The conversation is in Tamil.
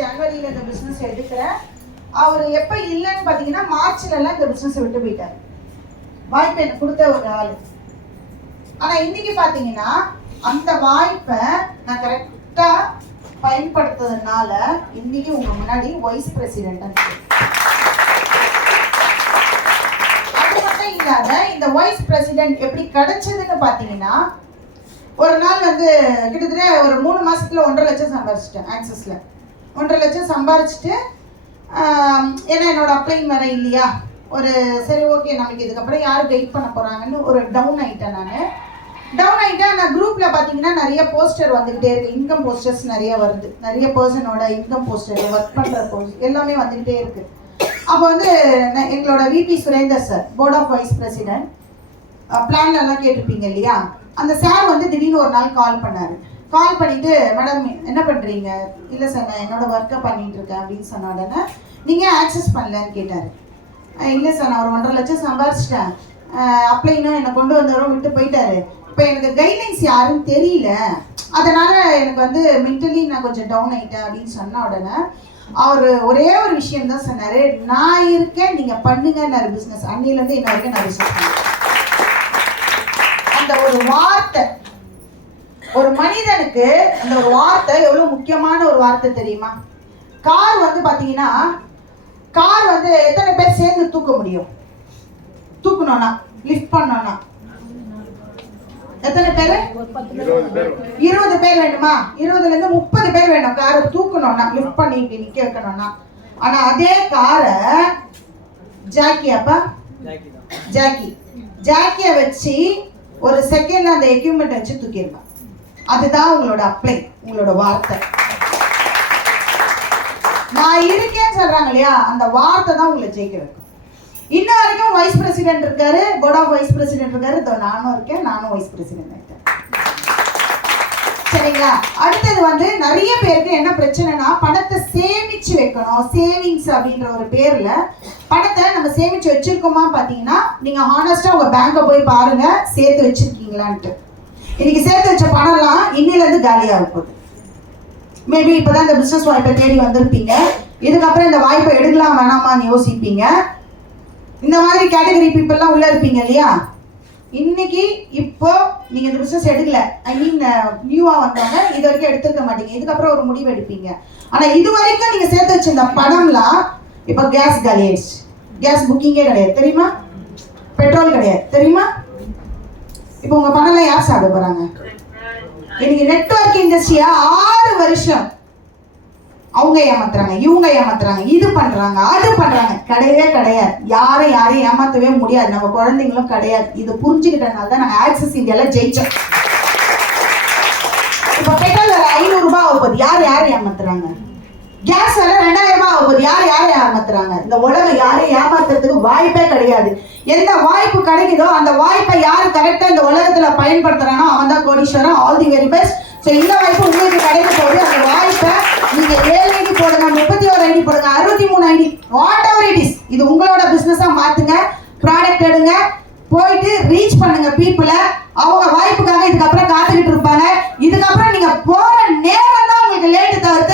ஜனவரியில இந்த பிசினஸ் எடுக்கிறேன். அவர் எப்ப இல்லைன்னு பாத்தீங்கன்னா மார்ச்ல எல்லாம் இந்த பிசினஸ் விட்டு போயிட்டாரு. வாய்ப்பு எனக்கு கொடுத்த ஒரு ஆளு. ஆனா இன்னைக்கு பாத்தீங்கன்னா அந்த வாய்ப்பை நான் கரெக்டா பயன்படுத்துறதுனால இன்னைக்கு உங்க முன்னாடி வைஸ் பிரசிடென்ட். அது மட்டும் இல்லாத இந்த வைஸ் பிரசிடென்ட் எப்படி கிடைச்சதுன்னு பாத்தீங்கன்னா, ஒரு நாள் வந்து கிட்டத்தட்ட ஒரு 3 மாசத்துல 1.5 லட்சம் சம்பாரிச்சிட்டேன். ஆக்சஸ்ல 1.5 லட்சம் சம்பாரிச்சுட்டு, ஏன்னா என்னோட அப்ளைன் வேற இல்லையா, ஒரு சரி ஓகே நமக்கு இதுக்கப்புறம் யார் வெயிட் பண்ண போறாங்கன்னு ஒரு டவுன் ஆயிட்டேன். நான் குரூப்ல பாத்தீங்கன்னா நிறைய போஸ்டர் வந்துகிட்டே இருக்கு. இன்கம் போஸ்டர்ஸ் நிறைய வருது, நிறைய பர்சனோட இன்கம் போஸ்டர், ஒர்க் பண்ற போஸ்டர் எல்லாமே வந்துகிட்டே இருக்கு. அப்போ வந்து எங்களோட VP Surender sir, board of vice president, பிளான்ல எல்லாம் கேட்டிருப்பீங்க இல்லையா, அந்த சார் வந்து திடீர்னு ஒரு நாள் கால் பண்ணாரு. கால் பண்ணிட்டு, மேடம் என்ன பண்றீங்க? இல்லை சார் நான் என்னோட ஒர்க்கை பண்ணிட்டு இருக்கேன் அப்படின்னு சொன்ன உடனே, நீங்க ஆக்சஸ் பண்ணலன்னு கேட்டாரு. இல்லை சார் நான் ஒரு 1.5 லட்சம் சம்பாரிச்சிட்டேன், அப்ளைனும் என்னை கொண்டு வந்தவரும் விட்டு போயிட்டாரு, இப்போ எனக்கு கைட்லைன்ஸ் யாருன்னு தெரியல, அதனால எனக்கு வந்து மென்டலி நான் கொஞ்சம் டவுன் ஆயிட்டேன் அப்படின்னு சொன்ன உடனே அவர் ஒரே ஒரு விஷயம் தான் சொன்னாரு, நான் இருக்கேன் நீங்க பண்ணுங்கன்னாரு. பிசினஸ் அன்னிலேருந்து இன்ன வரைக்கும் நான் பிசினஸ் பண்ணேன். அந்த ஒரு வார்த்தை, ஒரு மனிதனுக்கு அந்த ஒரு வார்த்தை எவ்வளவு முக்கியமான ஒரு வார்த்தை தெரியுமா? கார் வந்து பாத்தீங்கன்னா, கார் வந்து எத்தனை பேர் சேர்ந்து தூக்க முடியும்? தூக்கணும்னா, லிஃப்ட் பண்ணணும்னா எத்தனை பேரு? 20 பேர் வேணுமா? 20ல இருந்து 30 பேர் வேணும் காரை தூக்கணும்னா, லிஃப்ட் பண்ணி நிக்க வைக்கணும்னா. ஆனா அதே காரை ஜாக்கிய வச்சு ஒரு செகண்ட்ல அந்த எக்யூப்மெண்ட் வச்சு தூக்கிடலாம். அதுதான் உங்களோட அப்ளை, உங்களோட வார்த்தை. நான் இருக்கேன்னு சொல்றாங்க இல்லையா, அந்த வார்த்தை தான் உங்களை ஜெயிக்க வைக்கும். இன்ன வரைக்கும் வைஸ் பிரசிடென்ட் இருக்காரு, போர்ட் ஆஃப் வைஸ் பிரசிடென்ட் இருக்காரு, நானும் இருக்கேன், நானும் வைஸ் பிரசிடென்ட் ஆயிட்டேன். சரிங்களா? அடுத்தது வந்து நிறைய பேருக்கு என்ன பிரச்சனைனா, பணத்தை சேமிச்சு வைக்கணும், சேவிங்ஸ் அப்படின்ற ஒரு பேர்ல பணத்தை நம்ம சேமிச்சு வச்சிருக்கோமா பாத்தீங்கன்னா, நீங்க ஹானஸ்டா உங்க பேங்கை போய் பாருங்க, சேர்த்து வச்சிருக்கீங்களான்ட்டு. இன்னைக்கு சேர்த்து வச்ச பணம்லாம் இன்னில இருந்து காலியாக போகுது. மேபி இப்பதான் இந்த பிசினஸ் வாய்ப்பை தேடி வந்திருப்பீங்க, இதுக்கப்புறம் இந்த வாய்ப்பை எடுக்கலாம் வேணாமான்னு யோசிப்பீங்க. இந்த மாதிரி கேட்டகரி பீப்புள்லாம் உள்ள இருப்பீங்க இல்லையா. இன்னைக்கு இப்போ நீங்க இந்த பிசினஸ் எடுக்கல, ஐ மீன் நியூவா வந்தவங்க இது வரைக்கும் எடுத்துருக்க மாட்டீங்க, இதுக்கப்புறம் ஒரு முடிவு எடுப்பீங்க. ஆனா இது வரைக்கும் நீங்க சேர்த்து வச்ச இந்த பணம்லாம் இப்போ கேஸ் காலி ஆயிடுச்சு. கேஸ் புக்கிங்கே கிடையாது தெரியுமா, பெட்ரோல் கிடையாது தெரியுமா. இப்போ உங்க பணம்லாம் யார் சாப்பிட போறாங்க? இன்னைக்கு நெட்வொர்க் இண்டஸ்ட்ரியா 6 வருஷம் அவங்க ஏமாத்துறாங்க, இவங்க ஏமாத்துறாங்க, இது பண்றாங்க, அது பண்றாங்க. கிடையவே கிடையாது, யாரையும் ஏமாத்தவே முடியாது, நம்ம குழந்தைங்களும் கிடையாது. இது புரிஞ்சுக்கிட்டனால தான் நாங்க ஆக்சஸ் இந்தியால ஜெயிச்சோம். இப்ப பெட்ரோல் வேற 500 ரூபாய் ஆகுது, யாரை ஏமாத்துறாங்க? கேஸ் வேற 2000 ரூபாய் ஆகுது, யாரை ஏமாத்துறாங்க? இந்த உலகம் யாரையும் ஏமாத்துறதுக்கு வாய்ப்பே கிடையாது. எந்த வாய்ப்பு கிடைக்குதோ அந்த வாய்ப்பை யாரு கரெக்டா இந்த உலகத்துல பயன்படுத்துறானோ அவன் தான் கோடீஸ்வரன். All the very best. So இந்த வாய்ப்பு உங்களுக்கு கிடைக்க போகுது. அந்த வாய்ப்பை நீங்க 7 ஐடி போடுங்க, 31 ஐடி போடுங்க, 63 ID, whatever it is, இது உங்களோட பிசினஸா மாத்துங்க. ப்ராடக்ட் எடுங்க, போயிட்டு ரீச் பண்ணுங்க பீப்புளை. அவங்க வாய்ப்புக்காக இதுக்கப்புறம் காத்துக்கிட்டு இருப்பாங்க. இதுக்கப்புறம் நீங்க போற நேரம் தான் உங்களுக்கு லேட்டு தவிர்த்து